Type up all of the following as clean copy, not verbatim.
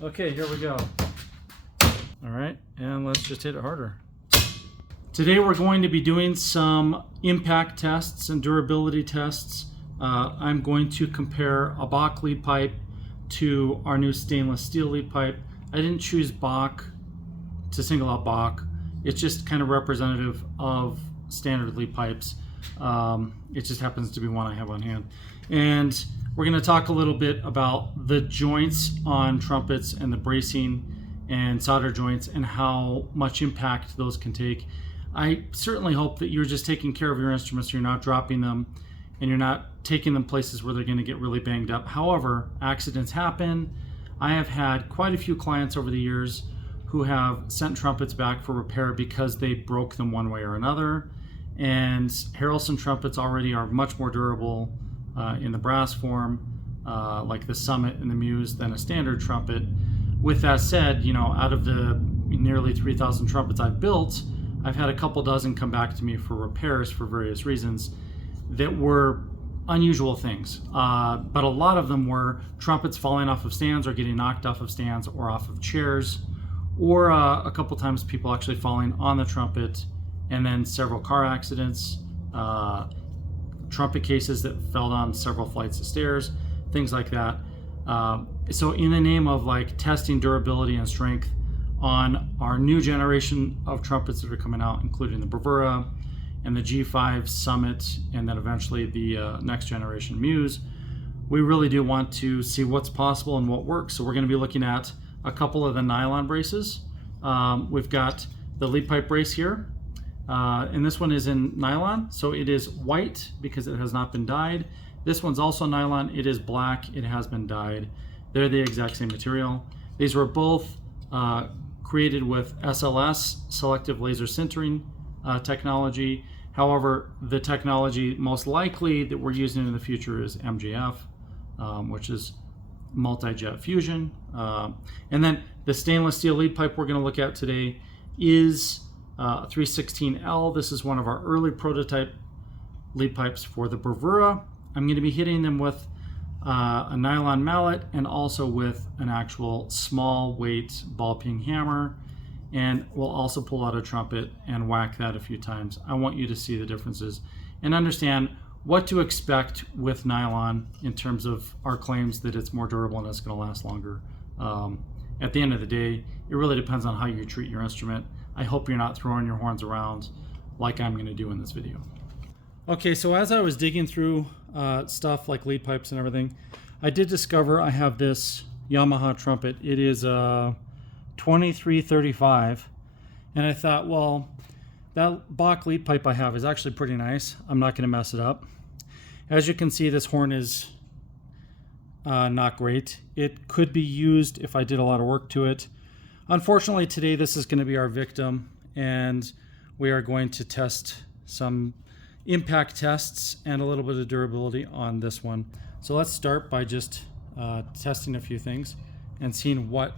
Okay, here we go. All right, and let's just hit it harder. Today we're going to be doing some impact tests and durability tests. I'm going to compare a Bach lead pipe to our new stainless steel lead pipe. I didn't choose Bach to single out Bach. It's just kind of representative of standard lead pipes. It just happens to be one I have on hand. And we're going to talk a little bit about the joints on trumpets and the bracing and solder joints and how much impact those can take. I certainly hope that you're just taking care of your instruments, you're not dropping them, and you're not taking them places where they're going to get really banged up. However, accidents happen. I have had quite a few clients over the years who have sent trumpets back for repair because they broke them one way or another. And Harrelson trumpets already are much more durable in the brass form, like the Summit and the Muse, than a standard trumpet. With that said, you know, out of the nearly 3,000 trumpets I've built, I've had a couple dozen come back to me for repairs for various reasons that were unusual things. But a lot of them were trumpets falling off of stands or getting knocked off of stands or off of chairs, or a couple times people actually falling on the trumpet, and then several car accidents, trumpet cases that fell down several flights of stairs, things like that. So in the name of like testing durability and strength on our new generation of trumpets that are coming out, including the Bravura and the G5 Summit, and then eventually the next generation Muse, we really do want to see what's possible and what works. So we're going to be looking at a couple of the nylon braces. We've got the lead pipe brace here, and this one is in nylon, so it is white because it has not been dyed. This one's also nylon. It is black. It has been dyed. They're the exact same material. These were both created with SLS, selective laser sintering technology. However, the technology most likely that we're using in the future is MJF, which is multi-jet fusion. And then the stainless steel lead pipe we're going to look at today is 316L. This is one of our early prototype lead pipes for the Bravura. I'm going to be hitting them with a nylon mallet and also with an actual small weight ball peen hammer, and we'll also pull out a trumpet and whack that a few times. I want you to see the differences and understand what to expect with nylon in terms of our claims that it's more durable and it's going to last longer. At the end of the day, it really depends on how you treat your instrument. I hope you're not throwing your horns around like I'm going to do in this video. Okay, so as I was digging through stuff like lead pipes and everything, I did discover I have this Yamaha trumpet. It is a 2335, and I thought, well, that Bach lead pipe I have is actually pretty nice. I'm not going to mess it up. As you can see, this horn is not great. It could be used if I did a lot of work to it. Unfortunately, today this is going to be our victim, and we are going to test some impact tests and a little bit of durability on this one. So let's start by just testing a few things and seeing what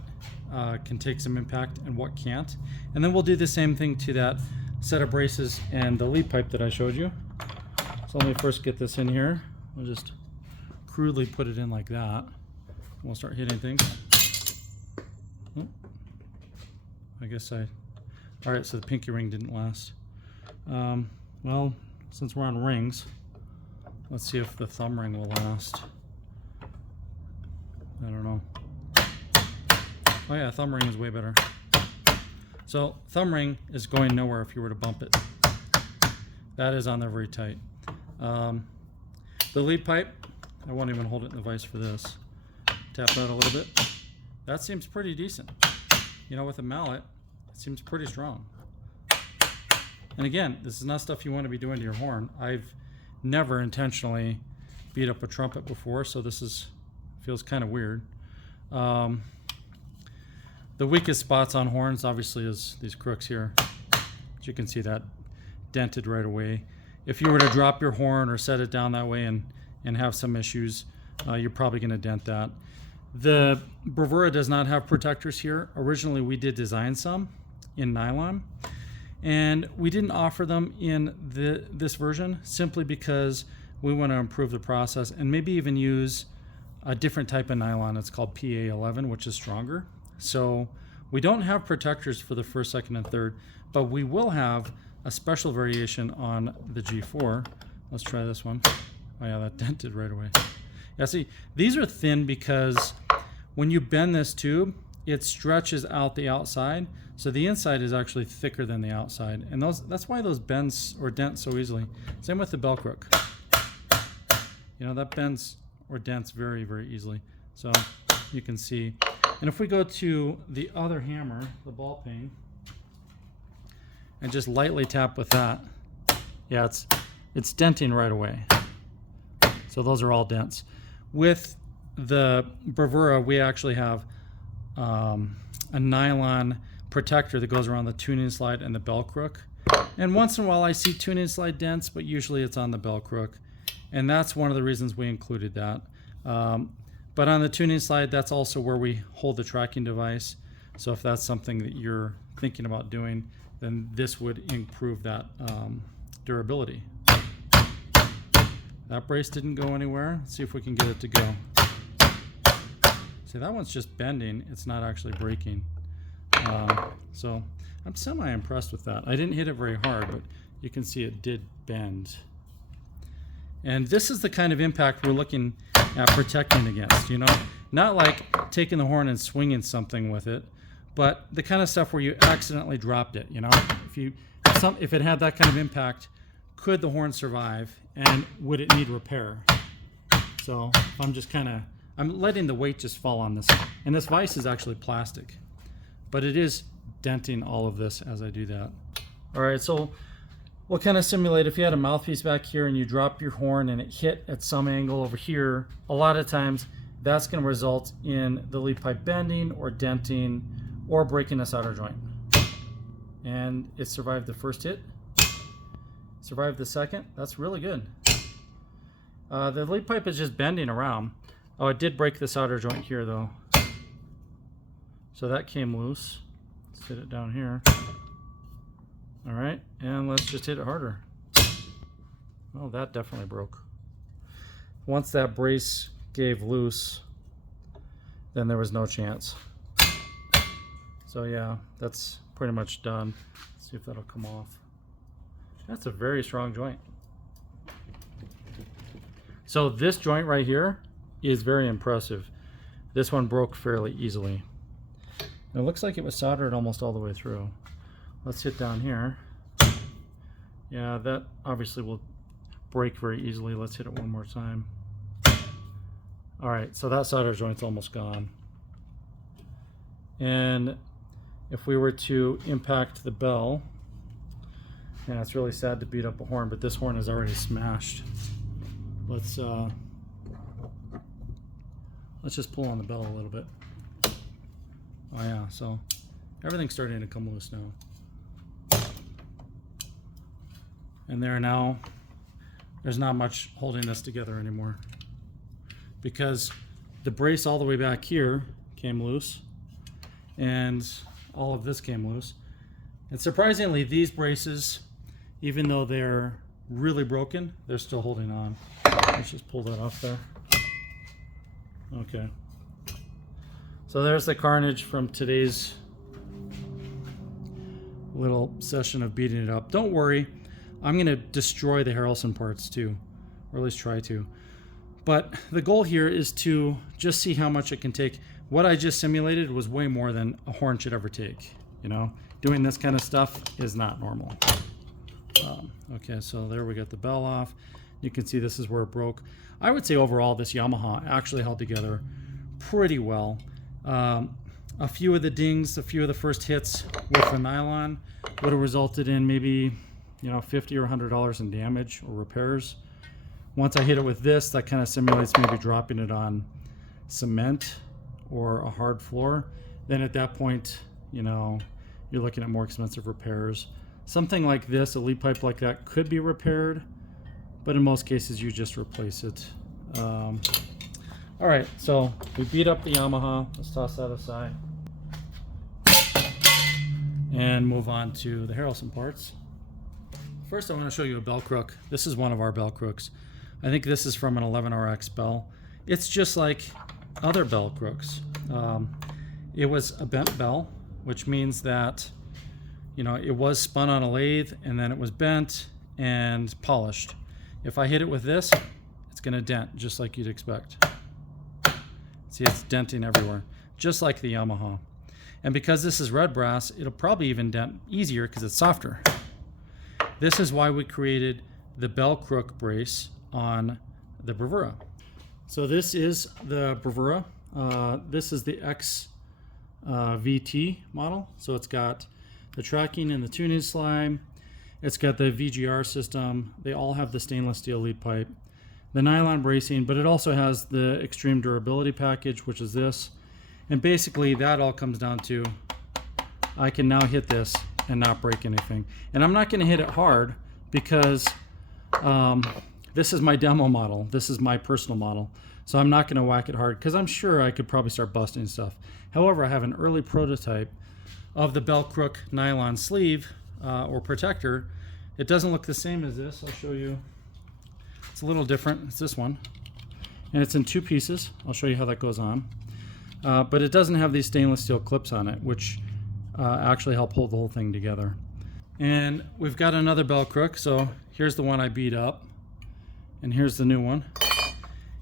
can take some impact and what can't. And then we'll do the same thing to that set of braces and the lead pipe that I showed you. So let me first get this in here. We'll just crudely put it in like that. We'll start hitting things. Oh, I guess all right, so the pinky ring didn't last. Well, since we're on rings, let's see if the thumb ring will last. I don't know. Oh yeah, thumb ring is way better. So thumb ring is going nowhere if you were to bump it. That is on there very tight. The lead pipe, I won't even hold it in the vise for this. Tap that a little bit. That seems pretty decent. You know, with a mallet, it seems pretty strong. And again, this is not stuff you want to be doing to your horn. I've never intentionally beat up a trumpet before, so this feels kind of weird. The weakest spots on horns obviously is these crooks here. As you can see, that dented right away. If you were to drop your horn or set it down that way and have some issues, you're probably going to dent that. The Bravura does not have protectors here. Originally we did design some in nylon, and we didn't offer them in this version simply because we want to improve the process and maybe even use a different type of nylon. It's called PA11, which is stronger. So we don't have protectors for the first, second, and third, but we will have a special variation on the G4. Let's try this one. Oh yeah, that dented right away. Yeah, see, these are thin because when you bend this tube, it stretches out the outside, so the inside is actually thicker than the outside, and that's why those bends or dent so easily. Same with the bell crook. You know, that bends or dents very, very easily. So you can see. And if we go to the other hammer, the ball peen, and just lightly tap with that, yeah, it's denting right away. So those are all dents. With the Bravura, we actually have a nylon protector that goes around the tuning slide and the bell crook. And once in a while I see tuning slide dents, but usually it's on the bell crook. And that's one of the reasons we included that. But on the tuning slide, that's also where we hold the tracking device. So if that's something that you're thinking about doing, then this would improve that durability. That brace didn't go anywhere. Let's see if we can get it to go. See, that one's just bending. It's not actually breaking. So I'm semi-impressed with that. I didn't hit it very hard, but you can see it did bend. And this is the kind of impact we're looking at protecting against, you know? Not like taking the horn and swinging something with it, but the kind of stuff where you accidentally dropped it, you know? If it had that kind of impact, could the horn survive, and would it need repair? So I'm letting the weight just fall on this. And this vise is actually plastic, but it is denting all of this as I do that. All right, so we'll kind of simulate if you had a mouthpiece back here and you drop your horn and it hit at some angle over here, a lot of times that's going to result in the lead pipe bending or denting or breaking a solder joint. And it survived the first hit, survived the second. That's really good. The lead pipe is just bending around. Oh, it did break the solder joint here though. So that came loose. Let's hit it down here. All right, and let's just hit it harder. Oh, that definitely broke. Once that brace gave loose, then there was no chance. So yeah, that's pretty much done. Let's see if that'll come off. That's a very strong joint. So this joint right here is very impressive. This one broke fairly easily. And it looks like it was soldered almost all the way through. Let's hit down here. Yeah, that obviously will break very easily. Let's hit it one more time. All right, so that solder joint's almost gone. And if we were to impact the bell, yeah, it's really sad to beat up a horn, but this horn is already smashed. Let's just pull on the bell a little bit. Oh yeah, so everything's starting to come loose now. And there's not much holding this together anymore, because the brace all the way back here came loose and all of this came loose. And surprisingly, these braces, even though they're really broken, they're still holding on. Let's just pull that off there. Okay. So there's the carnage from today's little session of beating it up. Don't worry, I'm going to destroy the Harrelson parts too, or at least try to. But the goal here is to just see how much it can take. What I just simulated was way more than a horn should ever take. You know, doing this kind of stuff is not normal. Okay, so there we got the bell off. You can see this is where it broke. I would say overall this Yamaha actually held together pretty well. A few of the dings, a few of the first hits with the nylon would have resulted in maybe, you know, $50 or $100 in damage or repairs. Once I hit it with this, that kind of simulates maybe dropping it on cement or a hard floor. Then at that point, you know, you're looking at more expensive repairs. Something like this, a lead pipe like that, could be repaired, but in most cases you just replace it. All right, so we beat up the Yamaha. Let's toss that aside and move on to the Harrelson parts. First, I want to show you a bell crook. This is one of our bell crooks. I think this is from an 11RX bell. it's just like other bell crooks. It was a bent bell, which means that, you know, it was spun on a lathe and then it was bent and polished. If I hit it with this, it's going to dent just like you'd expect. See, it's denting everywhere, just like the Yamaha. And because this is red brass, it'll probably even dent easier because it's softer. This is why we created the bell crook brace on the Bravura. So this is the Bravura. This is the X VT model. So it's got the tracking and the tuning slide. It's got the VGR system. They all have the stainless steel lead pipe, the nylon bracing, but it also has the extreme durability package, which is this. And basically that all comes down to, I can now hit this and not break anything. And I'm not going to hit it hard because this is my demo model. This is my personal model. So I'm not going to whack it hard because I'm sure I could probably start busting stuff. However, I have an early prototype of the bell crook nylon sleeve or protector. It doesn't look the same as this. I'll show you. It's a little different. It's this one. And it's in 2 pieces. I'll show you how that goes on. But it doesn't have these stainless steel clips on it, which actually help hold the whole thing together. And we've got another bell crook. So here's the one I beat up. And here's the new one.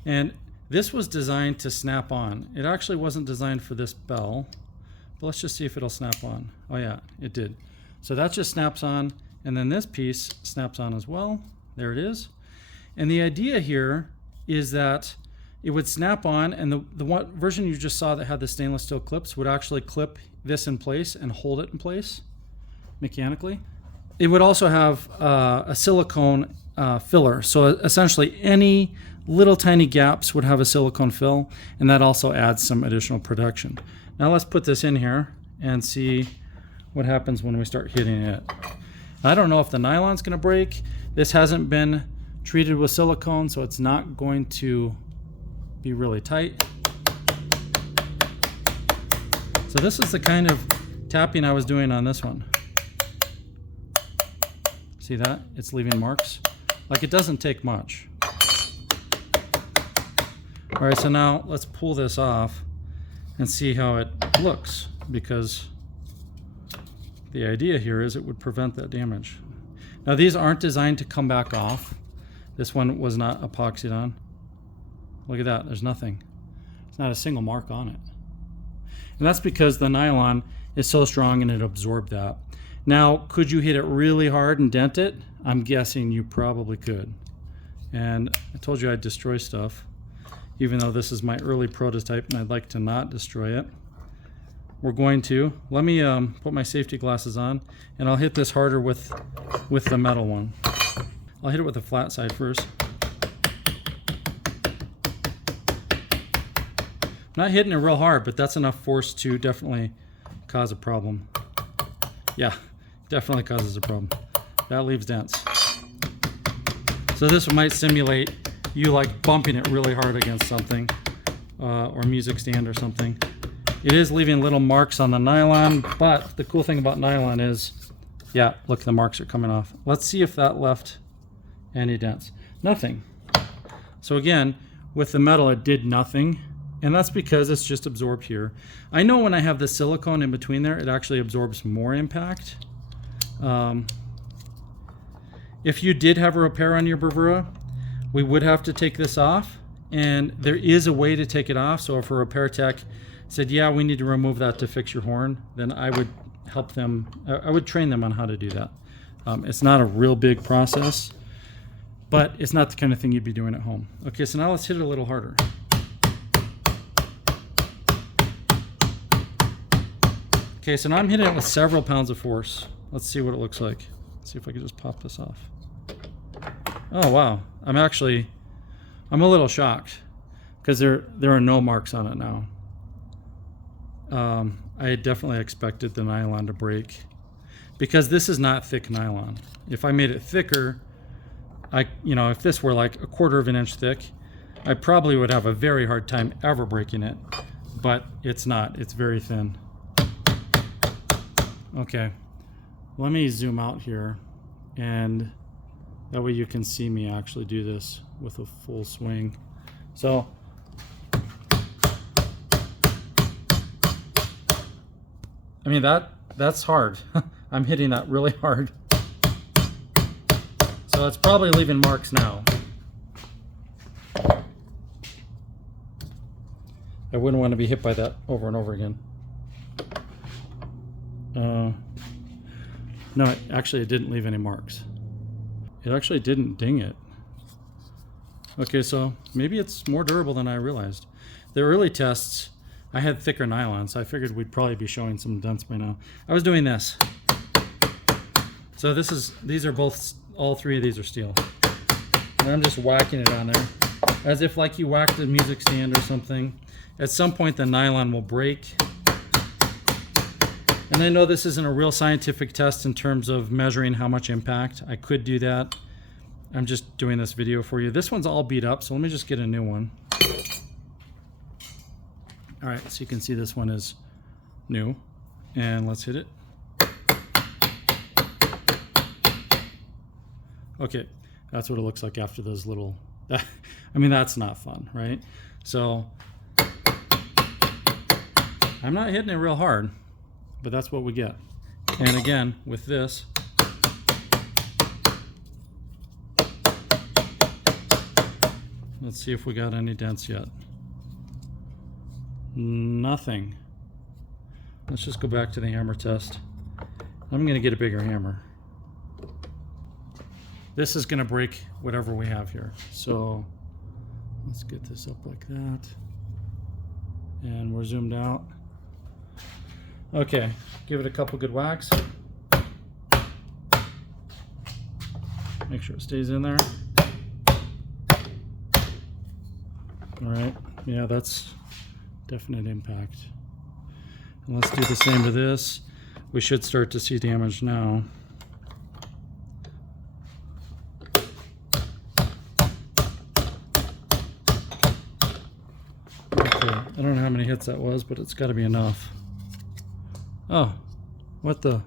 And this was designed to snap on. It actually wasn't designed for this bell. But let's just see if it'll snap on. Oh yeah, it did. So that just snaps on. And then this piece snaps on as well. There it is. And the idea here is that it would snap on, and the one version you just saw that had the stainless steel clips would actually clip this in place and hold it in place mechanically. It would also have a silicone filler. So essentially any little tiny gaps would have a silicone fill, and that also adds some additional protection. Now let's put this in here and see what happens when we start hitting it. I don't know if the nylon's going to break. This hasn't been treated with silicone, so it's not going to be really tight. So this is the kind of tapping I was doing on this one. See that? It's leaving marks. Like, it doesn't take much. All right, so now let's pull this off and see how it looks, because the idea here is it would prevent that damage. Now these aren't designed to come back off. This one was not epoxied on. Look at that, there's nothing. There's not a single mark on it. And that's because the nylon is so strong and it absorbed that. Now, could you hit it really hard and dent it? I'm guessing you probably could. And I told you I'd destroy stuff, even though this is my early prototype and I'd like to not destroy it. We're going to. Let me put my safety glasses on, and I'll hit this harder with the metal one. I'll hit it with the flat side first. I'm not hitting it real hard, but that's enough force to definitely cause a problem. Yeah, definitely causes a problem. That leaves dents. So this might simulate you like bumping it really hard against something, or music stand or something. It is leaving little marks on the nylon, but the cool thing about nylon is, yeah, look, the marks are coming off. Let's see if that left any dents. Nothing. So again, with the metal, it did nothing, and that's because it's just absorbed here. I know when I have the silicone in between there, it actually absorbs more impact. If you did have a repair on your Bravura, we would have to take this off, and there is a way to take it off. So if a repair tech said, yeah, we need to remove that to fix your horn, then I would help them, I would train them on how to do that. It's not a real big process, but it's not the kind of thing you'd be doing at home. Okay, so now let's hit it a little harder. Okay, so now I'm hitting it with several pounds of force. Let's see what it looks like. Let's see if I can just pop this off. Oh wow, I'm a little shocked because there are no marks on it now. I definitely expected the nylon to break because this is not thick nylon. If I made it thicker, if this were like 1/4 of an inch thick, I probably would have a very hard time ever breaking it, but it's not. It's very thin. Okay, let me zoom out here, and that way you can see me actually do this with a full swing. So I mean, that's hard. I'm hitting that really hard. So it's probably leaving marks now. I wouldn't want to be hit by that over and over again. No, actually it didn't leave any marks. It actually didn't ding it. Okay, so maybe it's more durable than I realized. The early tests, I had thicker nylon, so I figured we'd probably be showing some dents by now. I was doing this. So these are both, all three of these are steel. And I'm just whacking it on there, as if like you whacked a music stand or something. At some point the nylon will break. And I know this isn't a real scientific test in terms of measuring how much impact. I could do that. I'm just doing this video for you. This one's all beat up, so let me just get a new one. All right, so you can see this one is new. And let's hit it. Okay, that's what it looks like after those little, I mean, that's not fun, right? So I'm not hitting it real hard, but that's what we get. And again, with this, let's see if we got any dents yet. Nothing. Let's just go back to the hammer test. I'm gonna get a bigger hammer. This is gonna break whatever we have here. So let's get this up like that. And we're zoomed out. Okay, give it a couple good whacks. Make sure it stays in there. All right, yeah, that's definite impact. And let's do the same to this. We should start to see damage now. Okay, I don't know how many hits that was, but it's got to be enough. Oh, what the?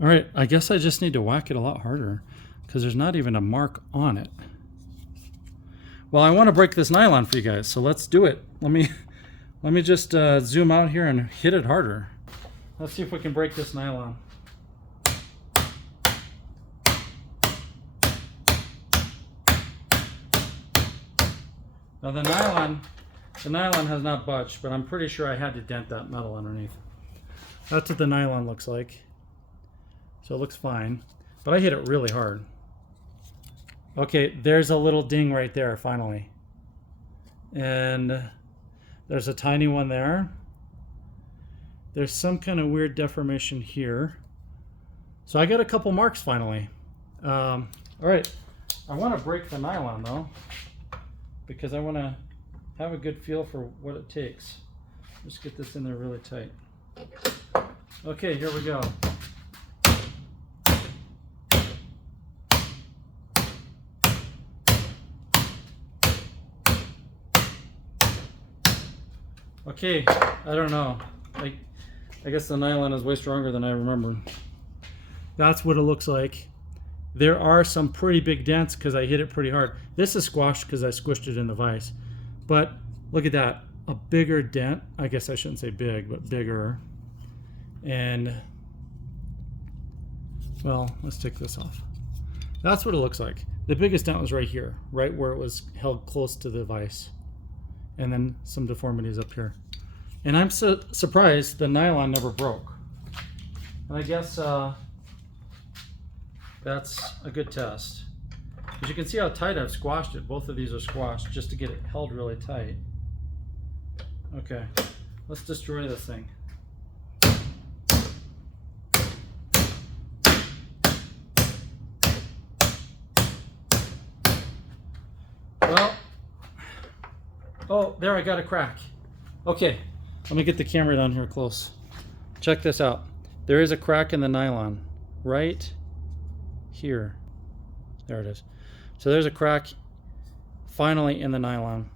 All right, I guess I just need to whack it a lot harder because there's not even a mark on it. Well, I want to break this nylon for you guys, so let's do it. Let me just zoom out here and hit it harder. Let's see if we can break this nylon. Now the nylon has not budged, but I'm pretty sure I had to dent that metal underneath. That's what the nylon looks like. So it looks fine, but I hit it really hard. Okay, there's a little ding right there, finally. And there's a tiny one there. There's some kind of weird deformation here. So I got a couple marks finally. All right, I want to break the nylon though, because I want to have a good feel for what it takes. Just get this in there really tight. Okay, here we go. Okay, I don't know. I guess the nylon is way stronger than I remember. That's what it looks like. There are some pretty big dents because I hit it pretty hard. This is squashed because I squished it in the vise. But look at that, a bigger dent. I guess I shouldn't say big, but bigger. And, well, let's take this off. That's what it looks like. The biggest dent was right here, right where it was held close to the vise. And then some deformities up here. And I'm so surprised the nylon never broke. And I guess that's a good test. As you can see how tight I've squashed it. Both of these are squashed just to get it held really tight. Okay, let's destroy this thing. Well, oh, there, I got a crack. Okay, let me get the camera down here close. Check this out. There is a crack in the nylon right here. There it is. So there's a crack finally in the nylon.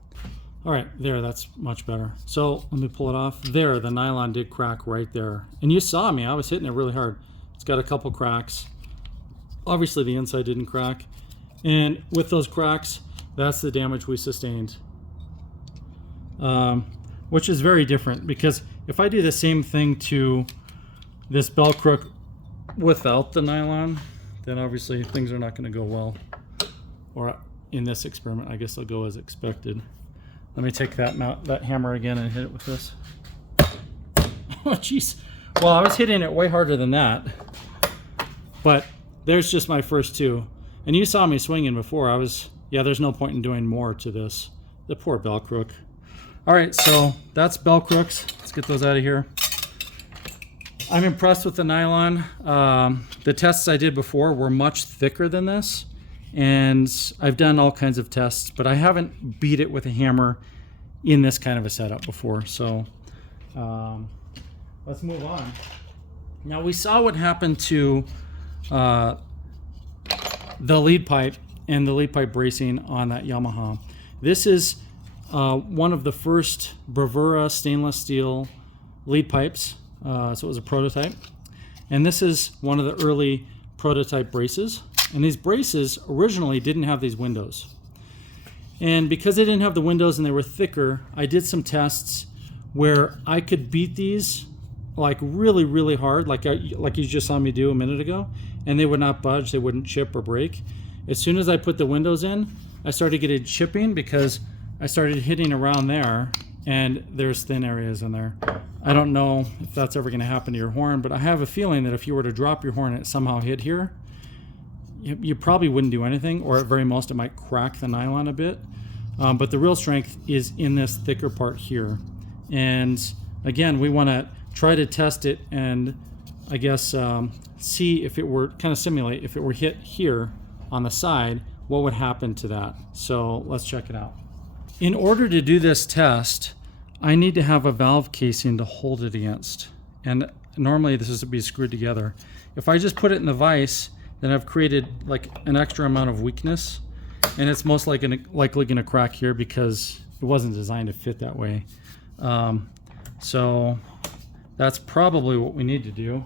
All right, there, that's much better. So let me pull it off. There, the nylon did crack right there. And you saw me, I was hitting it really hard. It's got a couple cracks. Obviously the inside didn't crack. And with those cracks, that's the damage we sustained. which is very different, because if I do the same thing to this bell crook without the nylon, then obviously things are not going to go well. Or in this experiment, I guess they'll go as expected. Let me take that hammer again and hit it with this. Oh, jeez. Well, I was hitting it way harder than that. But there's just my first two. And you saw me swinging before. Yeah, there's no point in doing more to this. The poor bell crook. All right, so that's bell crooks. Let's get those out of here. I'm impressed with the nylon. The tests I did before were much thicker than this. And I've done all kinds of tests, but I haven't beat it with a hammer in this kind of a setup before. So let's move on. Now, we saw what happened to the lead pipe and the lead pipe bracing on that Yamaha. This is one of the first Bravura stainless steel lead pipes. So it was a prototype. And this is one of the early prototype braces. And these braces originally didn't have these windows. And because they didn't have the windows and they were thicker, I did some tests where I could beat these like really, really hard, like you just saw me do a minute ago, and they would not budge, they wouldn't chip or break. As soon as I put the windows in, I started getting chipping because I started hitting around there, and there's thin areas in there. I don't know if that's ever going to happen to your horn, but I have a feeling that if you were to drop your horn and it somehow hit here, you probably wouldn't do anything, or at very most it might crack the nylon a bit. But the real strength is in this thicker part here. And again, we want to try to test it and I guess see if it were, kind of simulate, if it were hit here on the side, what would happen to that. So let's check it out. In order to do this test, I need to have a valve casing to hold it against. And normally this would be screwed together. If I just put it in the vise, then I've created like an extra amount of weakness, and it's most likely going to crack here because it wasn't designed to fit that way. So that's probably what we need to do.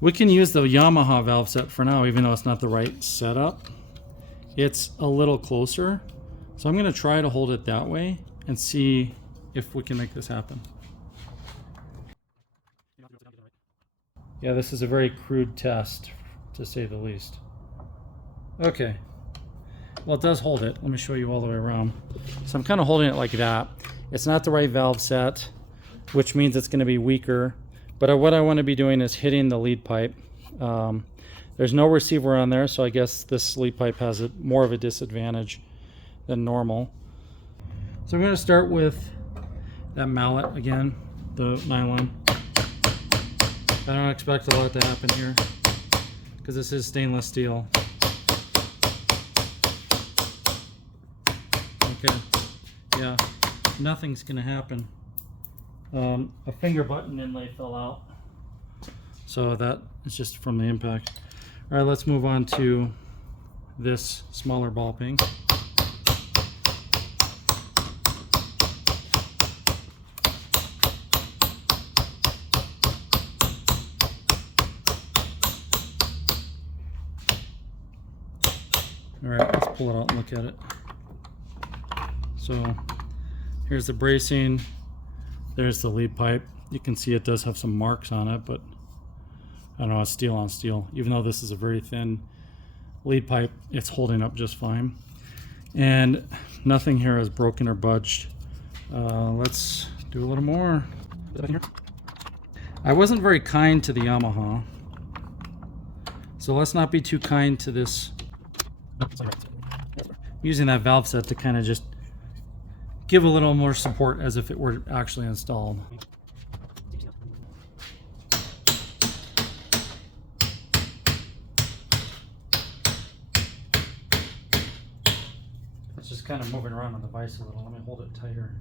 We can use the Yamaha valve set for now, even though it's not the right setup. It's a little closer, so I'm going to try to hold it that way and see if we can make this happen. Yeah, this is a very crude test, to say the least. Okay. Well, it does hold it. Let me show you all the way around. So I'm kind of holding it like that. It's not the right valve set, which means it's going to be weaker. But what I want to be doing is hitting the lead pipe. There's no receiver on there, so I guess this lead pipe has more of a disadvantage than normal. So I'm going to start with that mallet again, the nylon. I don't expect a lot to happen here because this is stainless steel. Okay, yeah, nothing's gonna happen. A finger button inlay fell out, so that is just from the impact. All right, let's move on to this smaller ball peen. All right, let's pull it out and look at it. So here's the bracing. There's the lead pipe. You can see it does have some marks on it, but I don't know, it's steel on steel. Even though this is a very thin lead pipe, it's holding up just fine. And nothing here is broken or budged. Let's do a little more. I wasn't very kind to the Yamaha, so let's not be too kind to this. Using that valve set to kind of just give a little more support as if it were actually installed. It's just kind of moving around on the vise a little. Let me hold it tighter.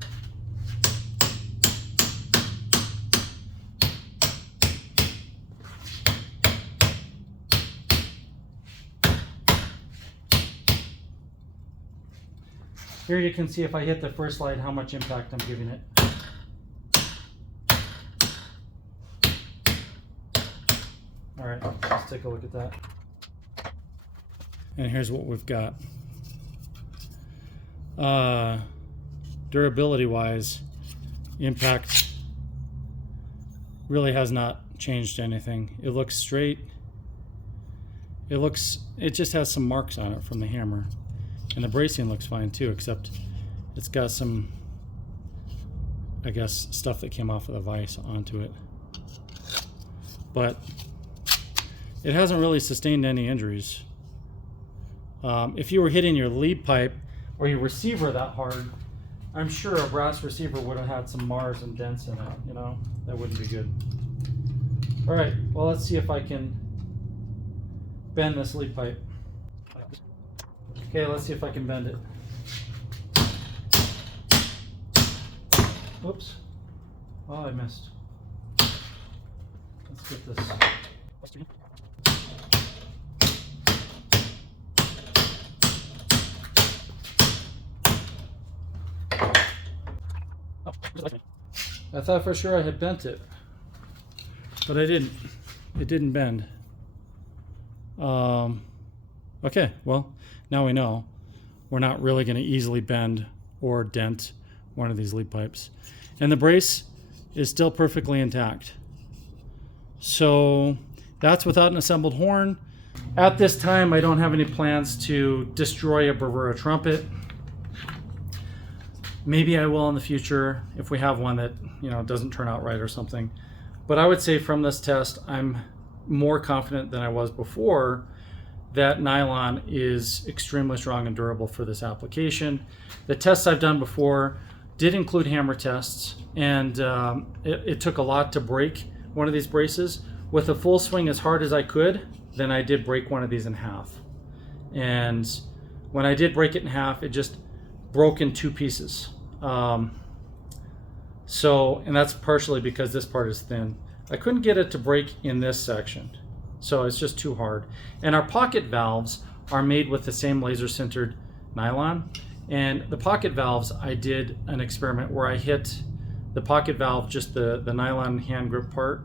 Here you can see if I hit the first slide how much impact I'm giving it. All right, let's take a look at that. And here's what we've got. durability wise, impact really has not changed anything. It looks straight. It just has some marks on it from the hammer. And the bracing looks fine too, except it's got some, I guess, stuff that came off of the vise onto it. But it hasn't really sustained any injuries. If you were hitting your lead pipe or your receiver that hard, I'm sure a brass receiver would have had some mars and dents in it, you know? That wouldn't be good. All right, well, let's see if I can bend this lead pipe. Okay, let's see if I can bend it. Whoops. Oh, I missed. Let's get this. I thought for sure I had bent it, but I didn't. It didn't bend. Okay, well, now we know we're not really going to easily bend or dent one of these lead pipes. And the brace is still perfectly intact. So that's without an assembled horn. At this time, I don't have any plans to destroy a Bravura Trumpet. Maybe I will in the future if we have one that, you know, doesn't turn out right or something. But I would say from this test, I'm more confident than I was before that nylon is extremely strong and durable for this application. The tests I've done before did include hammer tests, and it took a lot to break one of these braces. With a full swing as hard as I could, then I did break one of these in half. And when I did break it in half, it just broke in two pieces. And that's partially because this part is thin. I couldn't get it to break in this section, so it's just too hard. And our pocket valves are made with the same laser sintered nylon. And the pocket valves, I did an experiment where I hit the pocket valve, just the nylon hand grip part,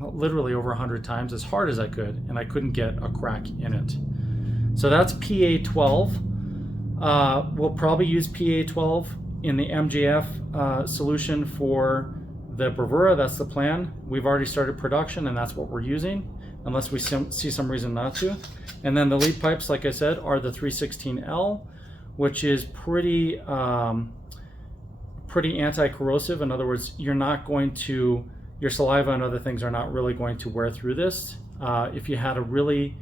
literally over 100 times as hard as I could, and I couldn't get a crack in it. So that's PA12. We'll probably use PA12 in the MJF solution for the Bravura. That's the plan. We've already started production, and that's what we're using, unless we see some reason not to. And then the lead pipes, like I said, are the 316L, which is pretty anti-corrosive. In other words, you're not going to, your saliva and other things are not really going to wear through this. If you had a really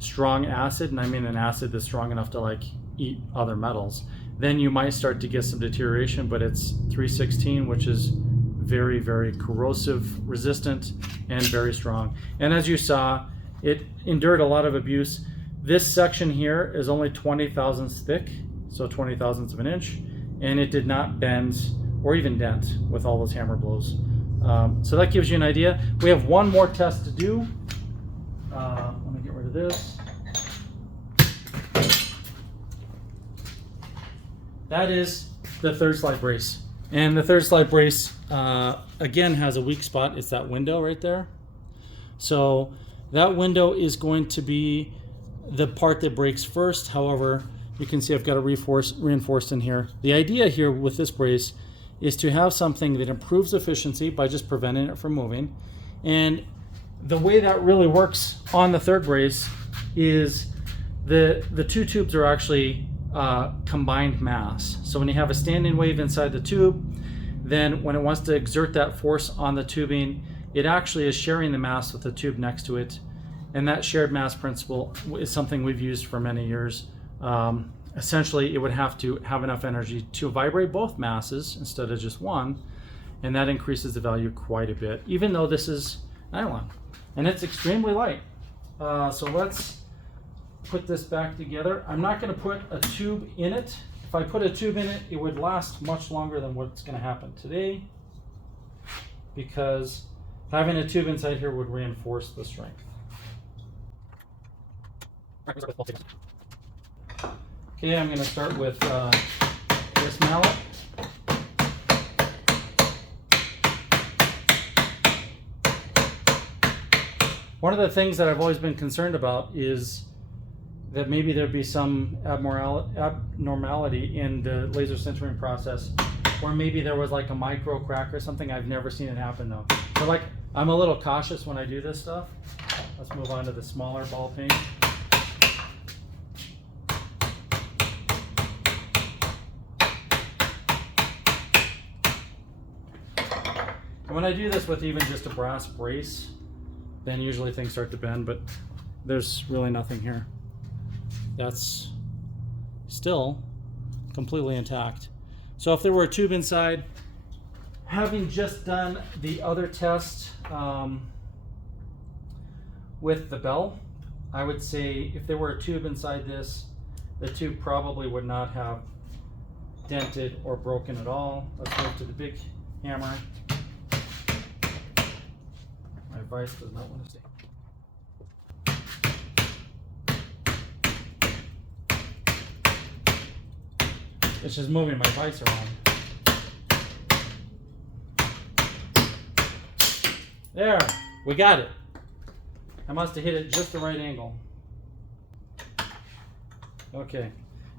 strong acid, and I mean an acid that's strong enough to like eat other metals, then you might start to get some deterioration. But it's 316, which is very, very corrosive resistant and very strong. And as you saw, it endured a lot of abuse. This section here is only 20 thousandths thick, so 20 thousandths of an inch, and it did not bend or even dent with all those hammer blows. So that gives you an idea. We have one more test to do. Let me get rid of this. That is the third slide brace. And the third slide brace, again, has a weak spot. It's that window right there. So that window is going to be the part that breaks first. However, you can see I've got it reinforced in here. The idea here with this brace is to have something that improves efficiency by just preventing it from moving. And the way that really works on the third brace is the two tubes are actually combined mass. So when you have a standing wave inside the tube, then when it wants to exert that force on the tubing, it actually is sharing the mass with the tube next to it. And that shared mass principle is something we've used for many years. Essentially, it would have to have enough energy to vibrate both masses instead of just one, and that increases the value quite a bit, even though this is nylon. And it's extremely light. So let's put this back together. I'm not going to put a tube in it. If I put a tube in it, it would last much longer than what's going to happen today, because having a tube inside here would reinforce the strength. Okay, I'm going to start with this mallet. One of the things that I've always been concerned about is that maybe there'd be some abnormality in the laser sintering process, or maybe there was like a micro crack or something. I've never seen it happen though. So like, I'm a little cautious when I do this stuff. Let's move on to the smaller ball peen. And when I do this with even just a brass brace, then usually things start to bend, but there's really nothing here. That's still completely intact. So if there were a tube inside, having just done the other test with the bell, I would say if there were a tube inside this, the tube probably would not have dented or broken at all. Let's move to the big hammer. My vise does not want to stay. It's just moving my vise around. There, we got it. I must have hit it just the right angle. Okay,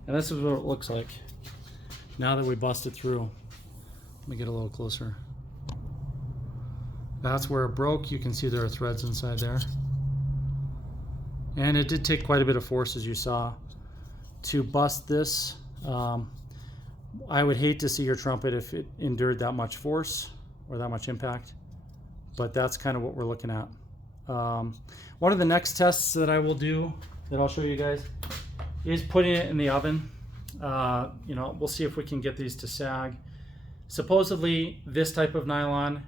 and this is what it looks like now that we busted through. Let me get a little closer. That's where it broke. You can see there are threads inside there. And it did take quite a bit of force, as you saw, to bust this. I would hate to see your trumpet if it endured that much force or that much impact, but that's kind of what we're looking at. One of the next tests that I will do, that I'll show you guys, is putting it in the oven. You know, we'll see if we can get these to sag. Supposedly, this type of nylon,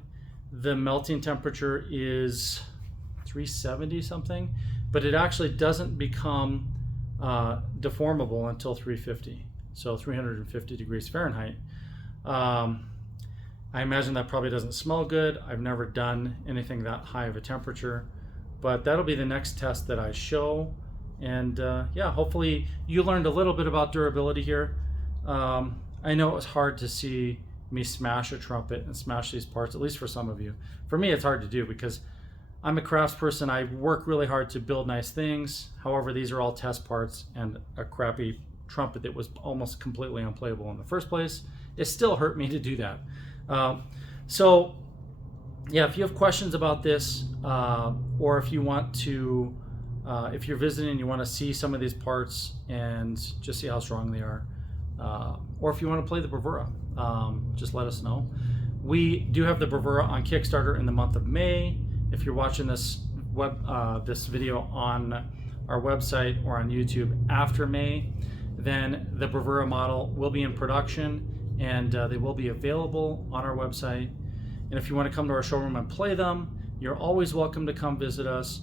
the melting temperature is 370 something, but it actually doesn't become deformable until 350. So 350 degrees Fahrenheit. I imagine that probably doesn't smell good. I've never done anything that high of a temperature, but that'll be the next test that I show. And yeah, hopefully you learned a little bit about durability here. I know it was hard to see me smash a trumpet and smash these parts, at least for some of you. For me, it's hard to do because I'm a craftsperson. I work really hard to build nice things. However, these are all test parts, and a crappy trumpet that was almost completely unplayable in the first place, it still hurt me to do that. So yeah, if you have questions about this, or if you want to, if you're visiting and you want to see some of these parts and just see how strong they are, or if you want to play the Bravura, just let us know. We do have the Bravura on Kickstarter in the month of May. If you're watching this this video on our website or on YouTube after May, then the Bravura model will be in production, and they will be available on our website. And if you want to come to our showroom and play them, you're always welcome to come visit us,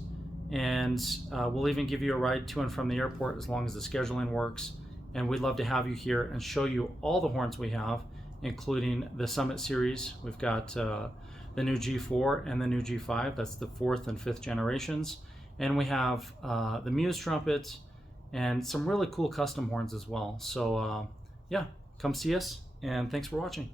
and we'll even give you a ride to and from the airport as long as the scheduling works. And we'd love to have you here and show you all the horns we have, including the Summit series. We've got the new G4 and the new G5. That's the 4th and 5th generations. And we have the Muse trumpet and some really cool custom horns as well. So yeah, come see us, and thanks for watching.